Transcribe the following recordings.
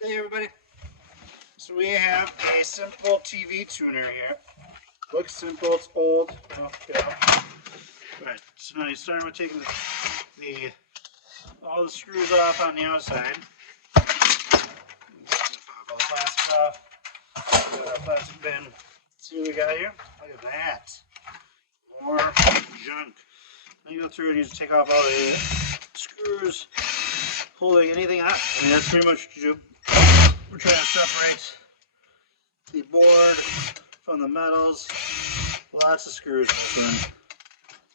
Hey everybody, so we have a simple TV tuner here. Looks simple, it's old, Right, so now you start with taking all the screws off on the outside. Pop all the plastic off. Got our plastic bin. See what we got here? Look at that. More junk. Then you go through and you just take off all the screws, holding anything out. I mean, that's pretty much what you do. We're trying to separate the board from the metals. Lots of screws in this one.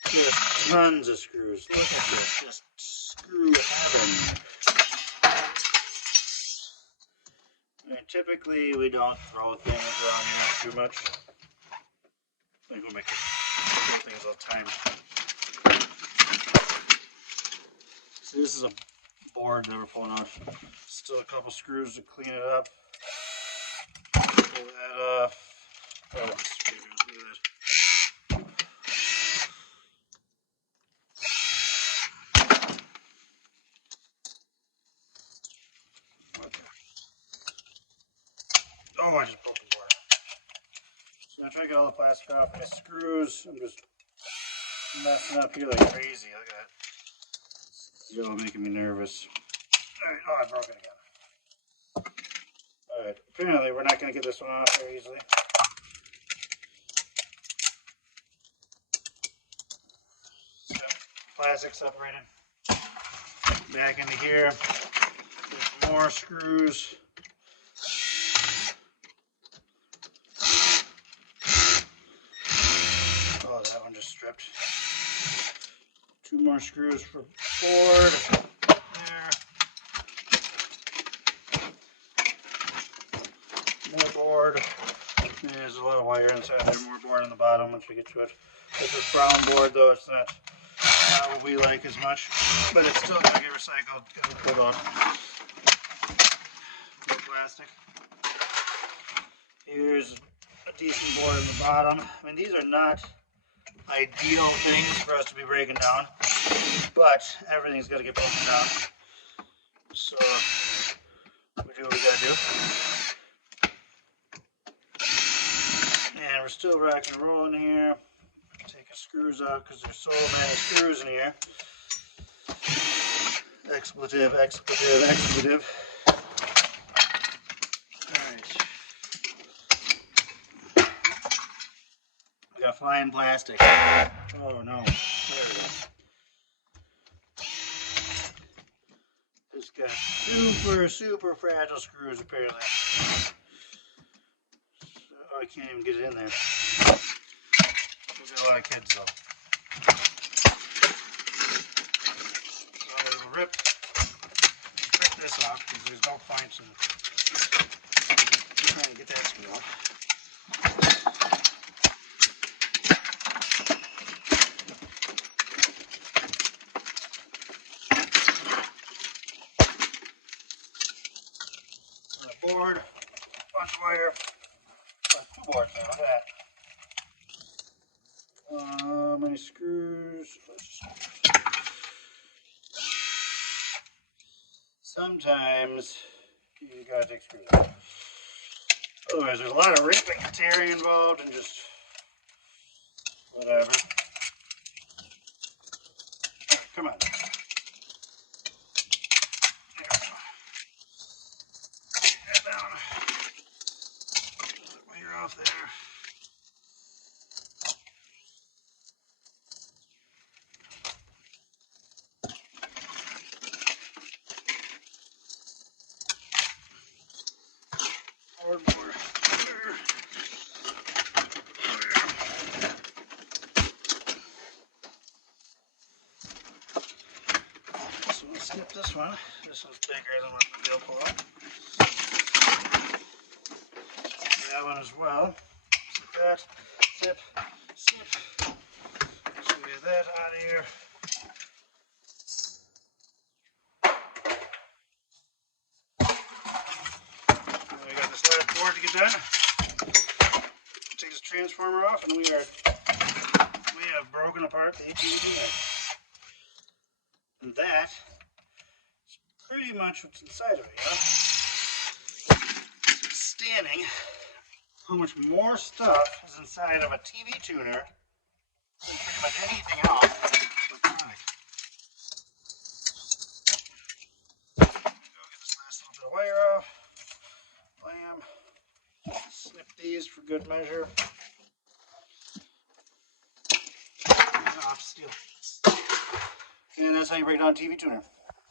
Just tons of screws. Look at this. Just screw heaven. I mean, typically we don't throw things around here too much. I think we'll make throw things all the time. So this is a board that we're pulling off. Still a couple screws to clean it up. Pull that off. Oh, look at that. Oh, I just broke the board. So after I get all the plastic off my screws, I'm just messing up here like crazy. Look at that. It's all making me nervous. Alright, oh, I broke it again. Alright, apparently we're not going to get this one off very easily. So, plastic separated. Back into here. There's more screws. Oh, that one just stripped. Two more screws for board. There. More board. There's a lot of wire inside there. More board on the bottom once we get to it. This is brown board though. It's not what we like as much, but it's still gonna get recycled. Gotta pull off. More plastic. Here's a decent board in the bottom. I mean, these are not ideal things for us to be breaking down, but everything's got to get broken down. So we do what we got to do. And we're still rocking and rolling here. Take the screws out because there's so many screws in here. Expletive, expletive, expletive. We got flying plastic. Oh no. There we go. This got super fragile screws apparently. Oh, I can't even get it in there. We've got a lot of kids though. So we'll rip this off because there's no points in trying to get that screw off. Board, bunch of wire, two boards now, look at that. How many screws? Sometimes you gotta take screws out. Otherwise, there's a lot of ripping and tearing involved and just whatever. Right, come on. Off there. More. So we'll skip this one. This one's bigger than what the deal pull out. That one as well. Zip that. Zip. Zip. So we have that out of here. And we got this last board to get done. Take this transformer off, and we have broken apart the HDD unit. And that is pretty much what's inside of it, you know? understanding how much more stuff is inside of a TV tuner than pretty much anything else electronic. Go get this last little bit of wire off. Blam. Snip these for good measure. Off steel. And that's how you break down a TV tuner.